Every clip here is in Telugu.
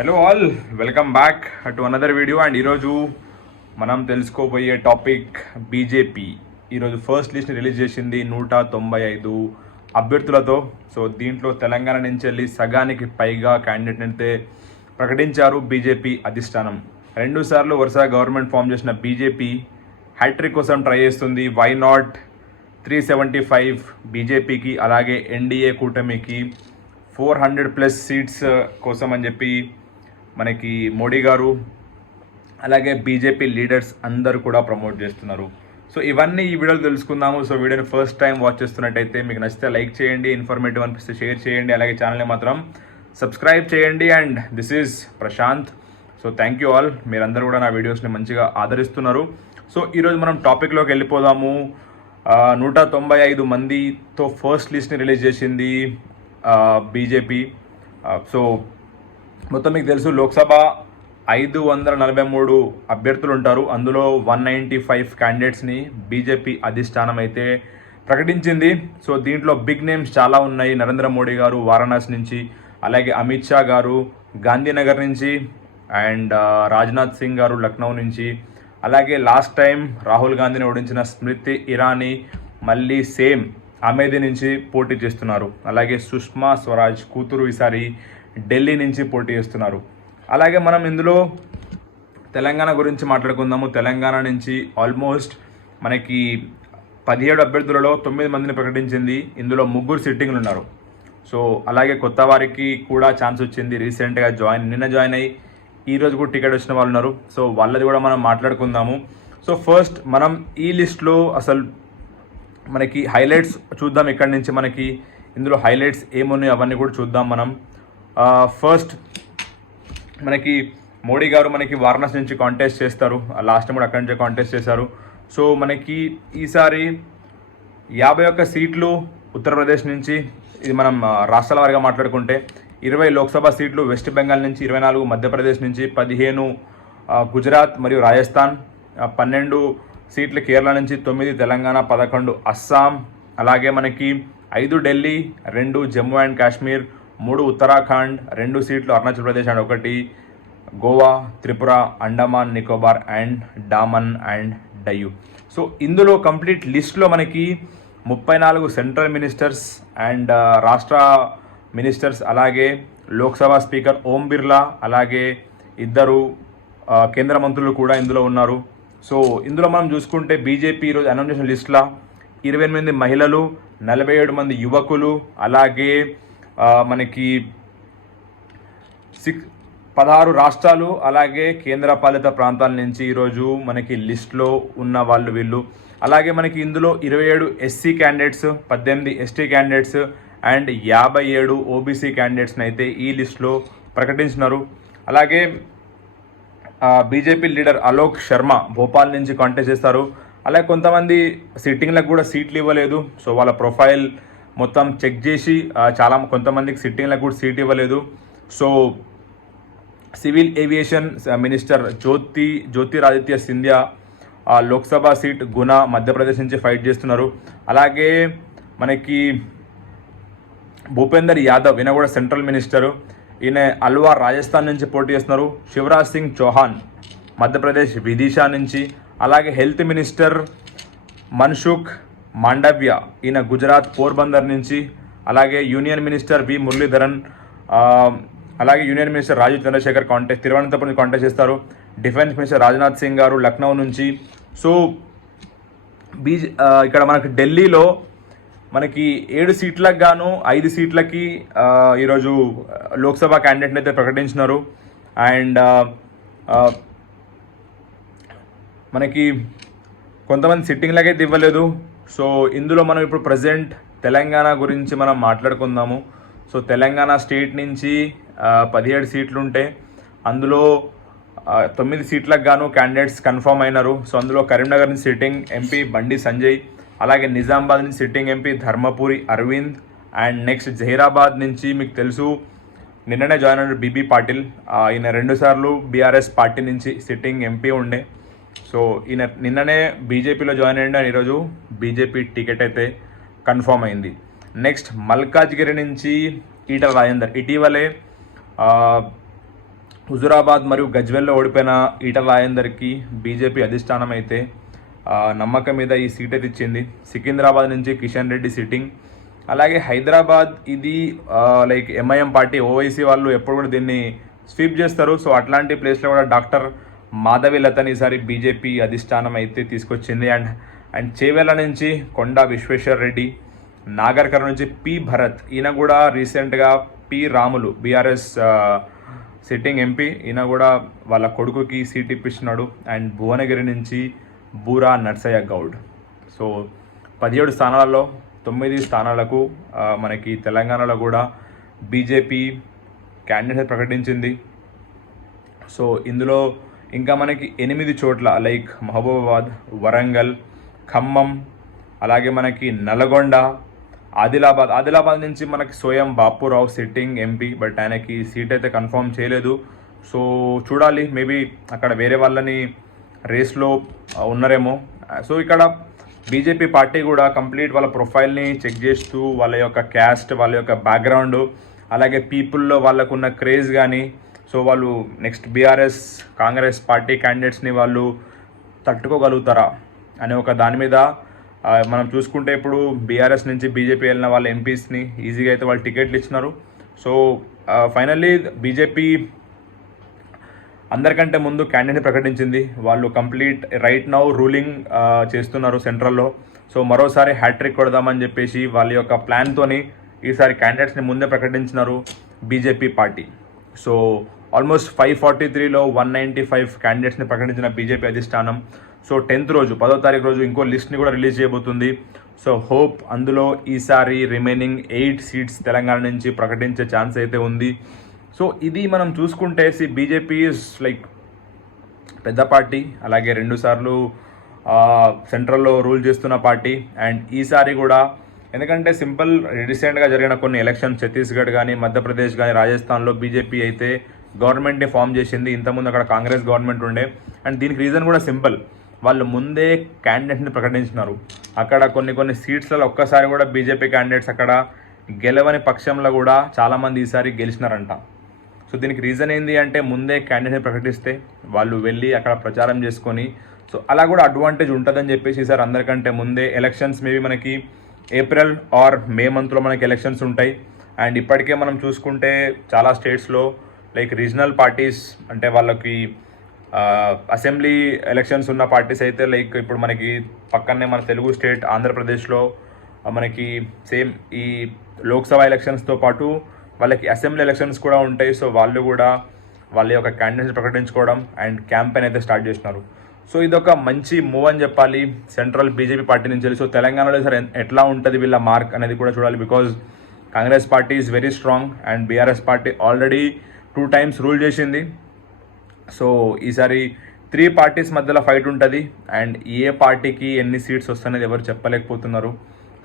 Hello all, welcome back to another video. And ఈరోజు మనం తెలుసుకోబోయే టాపిక్ బీజేపీ ఈరోజు ఫస్ట్ లిస్ట్ని రిలీజ్ చేసింది 195 అభ్యర్థులతో. సో దీంట్లో తెలంగాణ నుంచి వెళ్ళి సగానికి పైగా క్యాండిడేట్ని అయితే ప్రకటించారు బీజేపీ అధిష్టానం. 2 సార్లు వరుస గవర్నమెంట్ ఫామ్ చేసిన బీజేపీ హ్యాట్రిక్ కోసం ట్రై చేస్తుంది. వై నాట్ 375 బీజేపీకి, అలాగే ఎన్డీఏ కూటమికి 400+ సీట్స్ కోసం అని చెప్పి మనకి మోడీ గారు అలాగే బీజేపీ లీడర్స్ అందరూ కూడా ప్రమోట్ చేస్తున్నారు. సో ఇవన్నీ ఈ వీడియోలో తెలుసుకుందాము. సో వీడియోని ఫస్ట్ టైం వాచ్ చేస్తున్నట్టయితే మీకు నచ్చితే లైక్ చేయండి, ఇన్ఫర్మేటివ్ అనిపిస్తే షేర్ చేయండి, అలాగే ఛానల్ని మాత్రం సబ్స్క్రైబ్ చేయండి. And this is Prashant. So thank you all, మీరందరూ కూడా నా వీడియోస్ని మంచిగా ఆదరిస్తున్నారు. సో ఈరోజు మనం టాపిక్లోకి వెళ్ళిపోదాము. 195 మందితో ఫస్ట్ లిస్ట్ని రిలీజ్ చేసింది బీజేపీ. సో మొత్తం మీకు తెలుసు, లోక్సభ 543 అభ్యర్థులు ఉంటారు. అందులో 195 క్యాండిడేట్స్ని బీజేపీ అధిష్టానం అయితే ప్రకటించింది. సో దీంట్లో బిగ్ నేమ్స్ చాలా ఉన్నాయి. నరేంద్ర మోడీ గారు వారణాసి నుంచి, అలాగే అమిత్ షా గారు గాంధీనగర్ నుంచి, అండ్ రాజ్నాథ్ సింగ్ గారు లక్నో నుంచి, అలాగే లాస్ట్ టైం రాహుల్ గాంధీని ఓడించిన స్మృతి ఇరానీ మళ్ళీ సేమ్ అమేధి నుంచి పోటీ చేస్తున్నారు. అలాగే సుష్మా స్వరాజ్ కూతురు ఈసారి ఢిల్లీ నుంచి పోటీ చేస్తున్నారు. అలాగే మనం ఇందులో తెలంగాణ గురించి మాట్లాడుకుందాము. తెలంగాణ నుంచి ఆల్మోస్ట్ మనకి 17 అభ్యర్థులలో 9 మందిని ప్రకటించింది. ఇందులో 3 సిట్టింగ్లు ఉన్నారు. సో అలాగే కొత్త వారికి కూడా ఛాన్స్ వచ్చింది. రీసెంట్గా నిన్న జాయిన్ అయ్యి ఈరోజు కూడా టికెట్ వచ్చిన వాళ్ళు ఉన్నారు. సో వాళ్ళది కూడా మనం మాట్లాడుకుందాము. సో ఫస్ట్ మనం ఈ లిస్ట్లో అసలు మనకి హైలైట్స్ చూద్దాం. ఇక్కడి నుంచి మనకి ఇందులో హైలైట్స్ ఏమున్నాయి అవన్నీ కూడా చూద్దాం మనం. ఫస్ట్ మనకి మోడీ గారు మనకి వారణాసి నుంచి కాంటెస్ట్ చేస్తారు. లాస్ట్ టైం కూడా అక్కడి నుంచే కాంటెస్ట్ చేశారు. సో మనకి ఈసారి 51 సీట్లు ఉత్తరప్రదేశ్ నుంచి, ఇది మనం రాష్ట్రాల వారిగా మాట్లాడుకుంటే 20 లోక్సభ సీట్లు వెస్ట్ బెంగాల్ నుంచి, 24 మధ్యప్రదేశ్ నుంచి, 15 గుజరాత్ మరియు రాజస్థాన్, 12 సీట్లు కేరళ నుంచి, 9 తెలంగాణ, 11 అస్సాం, అలాగే మనకి 5 ఢిల్లీ, 2 జమ్మూ అండ్ కాశ్మీర్, 3 ఉత్తరాఖండ్, 2 సీట్లు Arunachal Pradesh and 1 Goa, Tripura, Andaman Nicobar and Daman and Diu. So ఇందులో కంప్లీట్ లిస్ట్లో మనకి 34 సెంట్రల్ మినిస్టర్స్ అండ్ రాష్ట్ర మినిస్టర్స్, అలాగే లోక్సభ స్పీకర్ ఓం బిర్లా, అలాగే 2 కేంద్ర మంత్రులు కూడా ఇందులో ఉన్నారు. సో ఇందులో మనం చూసుకుంటే బీజేపీ ఈరోజు అనౌన్స్ చేసిన లిస్టులో 28 మహిళలు, 47 మంది యువకులు, అలాగే మనకి 16 రాష్ట్రాలు, అలాగే కేంద్ర పాలిత ప్రాంతాల నుంచి ఈరోజు మనకి లిస్ట్లో ఉన్న వాళ్ళు వీళ్ళు. అలాగే మనకి ఇందులో 27 SC candidates, 18 ST candidates and 57 OBC క్యాండిడేట్స్ని అయితే ఈ లిస్ట్లో ప్రకటించినారు. అలాగే బీజేపీ లీడర్ అలోక్ శర్మ భోపాల్ నుంచి కాంటెస్ట్ చేస్తారు. అలాగే కొంతమంది సిట్టింగ్లకు కూడా సీట్లు ఇవ్వలేదు. సో వాళ్ళ ప్రొఫైల్ మొత్తం చెక్ చేసి కొంతమందికి సిట్టింగ్లకు కూడా సీట్ ఇవ్వలేదు. So civil aviation minister Jyotiraditya Scindia Lok Sabha seat Guna Madhya Pradesh నుంచి ఫైట్ చేస్తున్నారు. అలాగే మనకి భూపేందర్ యాదవ్, ఈయన కూడా సెంట్రల్ మినిస్టరు, ఈయన అల్వార్ రాజస్థాన్ నుంచి పోటీ చేస్తున్నారు. శివరాజ్ సింగ్ చౌహాన్ మధ్యప్రదేశ్ విదిశా నుంచి, అలాగే హెల్త్ మినిస్టర్ మన్సుఖ్ మాండవ్య, ఈయన గుజరాత్ పోర్బందర్ నుంచి, అలాగే యూనియన్ మినిస్టర్ వి మురళీధరన్, అలాగే యూనియన్ మినిస్టర్ రాజీవ్ చంద్రశేఖర్ తిరువనంతపురం నుంచి కాంటెస్ట్ చేస్తారు. డిఫెన్స్ మినిస్టర్ రాజ్నాథ్ సింగ్ గారు లక్నో నుంచి. సో ఇక్కడ మనకి ఢిల్లీలో మనకి 7 సీట్లకు గాను 5 సీట్లకి ఈరోజు లోక్సభ క్యాండిడేట్ని అయితే ప్రకటించినారు. అండ్ మనకి కొంతమంది సిట్టింగ్లకి అయితే ఇవ్వలేదు. సో ఇందులో మనం ఇప్పుడు ప్రజెంట్ తెలంగాణ గురించి మనం మాట్లాడుకుందాము. సో తెలంగాణ స్టేట్ నుంచి 17 సీట్లు ఉంటే అందులో 9 సీట్లకు గాను క్యాండిడేట్స్ కన్ఫర్మ్ అయినారు. సో అందులో కరీంనగర్ నుంచి సిట్టింగ్ ఎంపీ బండి సంజయ్, అలాగే నిజామాబాద్ నుంచి sitting MP Dharmapuri Arvind, and next Zaheerabad నుంచి మీకు తెలుసు నిన్ననే జాయిన్ అయినారు బీబీ పాటిల్. ఈయన 2 సార్లు బీఆర్ఎస్ పార్టీ నుంచి సిట్టింగ్ ఎంపీ ఉండే. సో ఈయన నిన్ననే బీజేపీలో జాయిన్ అయ్యిండు. అండ్ ఈరోజు బీజేపీ టికెట్ అయితే కన్ఫర్మ్ అయింది. నెక్స్ట్ మల్కాజ్గిరి నుంచి ఈటల రాజేందర్ ఇటీవలే హుజురాబాద్ మరియు గజ్వెల్లో ఓడిపోయిన ఈటల రాజేందర్కి బీజేపీ అధిష్టానం అయితే నమ్మకం మీద ఈ సీట్ అయితే ఇచ్చింది. సికింద్రాబాద్ నుంచి కిషన్ రెడ్డి సిట్టింగ్. అలాగే హైదరాబాద్ ఇది లైక్ ఎంఐఎం పార్టీ ఓవైసీ వాళ్ళు ఎప్పుడు కూడా దీన్ని స్వీప్ చేస్తారు. సో అట్లాంటి ప్లేస్లో కూడా డాక్టర్ మాధవి లతని ఈసారి బీజేపీ అధిష్టానం అయితే తీసుకొచ్చింది. అండ్ చేవెళ్ళ నుంచి కొండా విశ్వేశ్వర్ రెడ్డి, నాగర్కర్ నుంచి పి భరత్, ఈయన కూడా రీసెంట్గా P Ramulu BRS sitting MP, ఈయన కూడా వాళ్ళ కొడుకుకి సీట్ ఇప్పిస్తున్నాడు. అండ్ భువనగిరి నుంచి బూరా నర్సయ్య గౌడ్. సో 17 స్థానాలలో 9 స్థానాలకు మనకి తెలంగాణలో కూడా బీజేపీ క్యాండిడేట్ ప్రకటించింది. సో ఇందులో ఇంకా మనకి 8 చోట్ల లైక్ మహబూబాబాద్, వరంగల్, ఖమ్మం, అలాగే మనకి నల్గొండ, ఆదిలాబాద్ నుంచి మనకి Soyam Bapurao sitting MP, but ఆయనకి సీట్ అయితే కన్ఫర్మ్ చేయలేదు. సో చూడాలి, మేబీ అక్కడ వేరే వాళ్ళని రేస్లో ఉన్నారేమో. సో ఇక్కడ బీజేపీ పార్టీ కూడా కంప్లీట్ వాళ్ళ ప్రొఫైల్ని చెక్ చేస్తూ వాళ్ళ యొక్క క్యాస్ట్, వాళ్ళ యొక్క బ్యాక్గ్రౌండ్, అలాగే పీపుల్లో వాళ్ళకున్న క్రేజ్ కానీ, సో వాళ్ళు నెక్స్ట్ బీఆర్ఎస్ కాంగ్రెస్ పార్టీ క్యాండిడేట్స్ని వాళ్ళు తట్టుకోగలుగుతారా అనే ఒక దాని మీద మనం చూసుకుంటే ఇప్పుడు బీఆర్ఎస్ నుంచి బీజేపీ వెళ్ళిన వాళ్ళ ఎంపీస్ని ఈజీగా అయితే వాళ్ళు టికెట్లు ఇచ్చినారు. సో ఫైనల్లీ బీజేపీ అందరికంటే ముందు క్యాండిడేట్ ప్రకటించింది. వాళ్ళు కంప్లీట్ రైట్ నౌ రూలింగ్ చేస్తున్నారు సెంట్రల్లో. సో మరోసారి హ్యాట్రిక్ కొడదామని చెప్పేసి వాళ్ళ యొక్క ప్లాన్తోని ఈసారి క్యాండిడేట్స్ని ముందే ప్రకటించినారు బీజేపీ పార్టీ. సో ఆల్మోస్ట్ 543లో 195 క్యాండిడేట్స్ని ప్రకటించిన బీజేపీ అధిష్టానం. సో 10th రోజు 10వ తారీఖు రోజు ఇంకో లిస్ట్ని కూడా రిలీజ్ చేయబోతుంది. సో హోప్ అందులో ఈసారి రిమైనింగ్ 8 సీట్స్ తెలంగాణ నుంచి ప్రకటించే ఛాన్స్ అయితే ఉంది. సో ఇది మనం చూసుకుంటే బీజేపీ ఇస్ లైక్ పెద్ద పార్టీ, అలాగే 2 సార్లు సెంట్రల్లో రూల్ చేస్తున్న పార్టీ. అండ్ ఈసారి కూడా ఎందుకంటే సింపుల్ రీసెంట్గా జరిగిన కొన్ని ఎలక్షన్ ఛత్తీస్గఢ్ కానీ, మధ్యప్రదేశ్ కానీ, రాజస్థాన్లో బీజేపీ అయితే గవర్నమెంట్ని ఫామ్ చేసింది. ఇంతకుముందు అక్కడ కాంగ్రెస్ గవర్నమెంట్ ఉండే. అండ్ దీనికి రీజన్ కూడా సింపుల్, వాళ్ళు ముందే క్యాండిడేట్ని ప్రకటించినారు. అక్కడ కొన్ని సీట్స్లలో ఒక్కసారి కూడా బీజేపీ క్యాండిడేట్స్ అక్కడ గెలవని పక్షంలో కూడా చాలామంది ఈసారి గెలిచినారంట. సో దీనికి రీజన్ ఏంటి అంటే ముందే క్యాండిడేట్ని ప్రకటిస్తే వాళ్ళు వెళ్ళి అక్కడ ప్రచారం చేసుకొని, సో అలా కూడా అడ్వాంటేజ్ ఉంటుందని చెప్పేసి ఈసారి అందరికంటే ముందే ఎలక్షన్స్ మేబీ మనకి ఏప్రిల్ ఆర్ మే మంత్లో మనకి ఎలక్షన్స్ ఉంటాయి. అండ్ ఇప్పటికే మనం చూసుకుంటే చాలా స్టేట్స్లో లైక్ రీజనల్ పార్టీస్ అంటే వాళ్ళకి అసెంబ్లీ ఎలక్షన్స్ ఉన్న పార్టీస్ అయితే లైక్ ఇప్పుడు మనకి పక్కనే మన తెలుగు స్టేట్ ఆంధ్రప్రదేశ్లో మనకి సేమ్ ఈ లోక్సభ ఎలక్షన్స్తో పాటు వాళ్ళకి అసెంబ్లీ ఎలక్షన్స్ కూడా ఉంటాయి. సో వాళ్ళు కూడా వాళ్ళ యొక్క క్యాండిడేట్స్ ప్రకటించుకోవడం అండ్ క్యాంపెయిన్ అయితే స్టార్ట్ చేసినారు. సో ఇదొక మంచి మూవ్ అని చెప్పాలి సెంట్రల్ బీజేపీ పార్టీ నుంచి. సో తెలంగాణలో సరే ఎట్లా ఉంటుంది వీళ్ళ మార్క్ అనేది కూడా చూడాలి. Because Congress party is very strong and BRS party already 2 times rule చేసింది. సో ఈసారి 3 పార్టీస్ మధ్యలో ఫైట్ ఉంటుంది. అండ్ ఏ పార్టీకి ఎన్ని సీట్స్ వస్తాయనేది ఎవరు చెప్పలేకపోతున్నారు.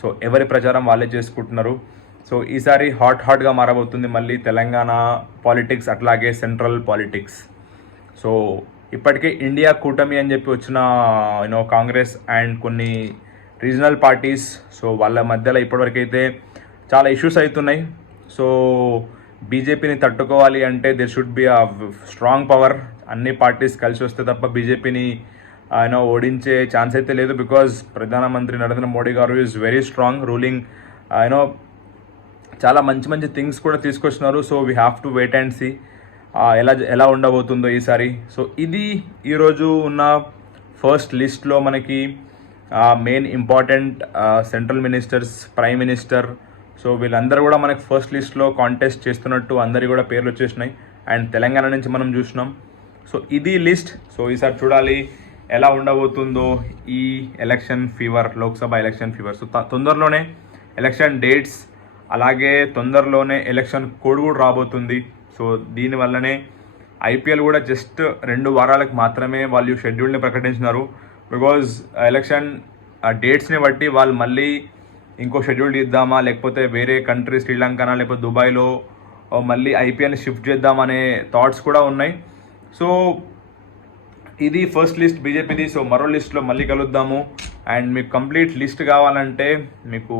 సో ఎవరి ప్రచారం వాళ్ళే చేసుకుంటున్నారు. సో ఈసారి హాట్గా మారబోతుంది మళ్ళీ తెలంగాణ పాలిటిక్స్, అట్లాగే సెంట్రల్ పాలిటిక్స్. సో ఇప్పటికే ఇండియా కూటమి అని చెప్పి వచ్చిన కాంగ్రెస్ అండ్ కొన్ని రీజనల్ పార్టీస్, సో వాళ్ళ మధ్యలో ఇప్పటివరకు అయితే చాలా ఇష్యూస్ అవుతున్నాయి. సో బీజేపీని తట్టుకోవాలి అంటే there should be a strong power. అన్ని పార్టీస్ కలిసి వస్తే తప్ప బీజేపీని ఓడించే ఛాన్స్ అయితే లేదు. బికాజ్ ప్రధానమంత్రి నరేంద్ర మోడీ గారు ఈజ్ వెరీ స్ట్రాంగ్ రూలింగ్, చాలా మంచి థింగ్స్ కూడా తీసుకొచ్చినారు. So we have to wait and see ఎలా ఉండబోతుందో ఈసారి. సో ఇది ఈరోజు ఉన్న ఫస్ట్ లిస్ట్లో మనకి main important central ministers, prime minister, so వీళ్ళందరూ కూడా మనకి ఫస్ట్ లిస్ట్లో కాంటెస్ట్ చేస్తున్నట్టు అందరి కూడా పేర్లు వచ్చేసినాయి. అండ్ తెలంగాణ నుంచి మనం చూసినాం. సో ఇది లిస్ట్. సో ఈసారి చూడాలి ఎలా ఉండబోతుందో ఈ election fever, Lok Sabha election fever. So తొందరలోనే ఎలక్షన్ డేట్స్, అలాగే తొందరలోనే ఎలక్షన్ కోడ్ కూడా రాబోతుంది. సో దీనివల్లనే ఐపీఎల్ కూడా జస్ట్ 2 వారాలకు మాత్రమే వాళ్ళు షెడ్యూల్ని ప్రకటించినారు. బికాజ్ ఎలక్షన్ డేట్స్ని బట్టి వాళ్ళు మళ్ళీ ఇంకో షెడ్యూల్ ఇద్దామా, లేకపోతే వేరే కంట్రీ శ్రీలంకనా లేకపోతే దుబాయ్లో మళ్ళీ ఐపీఎల్ని షిఫ్ట్ చేద్దామనే థాట్స్ కూడా ఉన్నాయి. సో ఇది ఫస్ట్ లిస్ట్ బీజేపీది. సో మరో లిస్ట్లో మళ్ళీ కలుద్దాము. అండ్ మీకు కంప్లీట్ లిస్ట్ కావాలంటే మీకు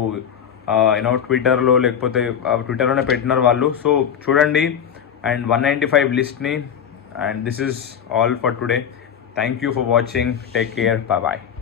ట్విట్టర్లో లేకపోతే ట్విట్టర్లోనే పెట్టినారు వాళ్ళు. సో చూడండి. And 195 లిస్ట్ని And this is all for today. Thank you for watching. Take care. Bye bye.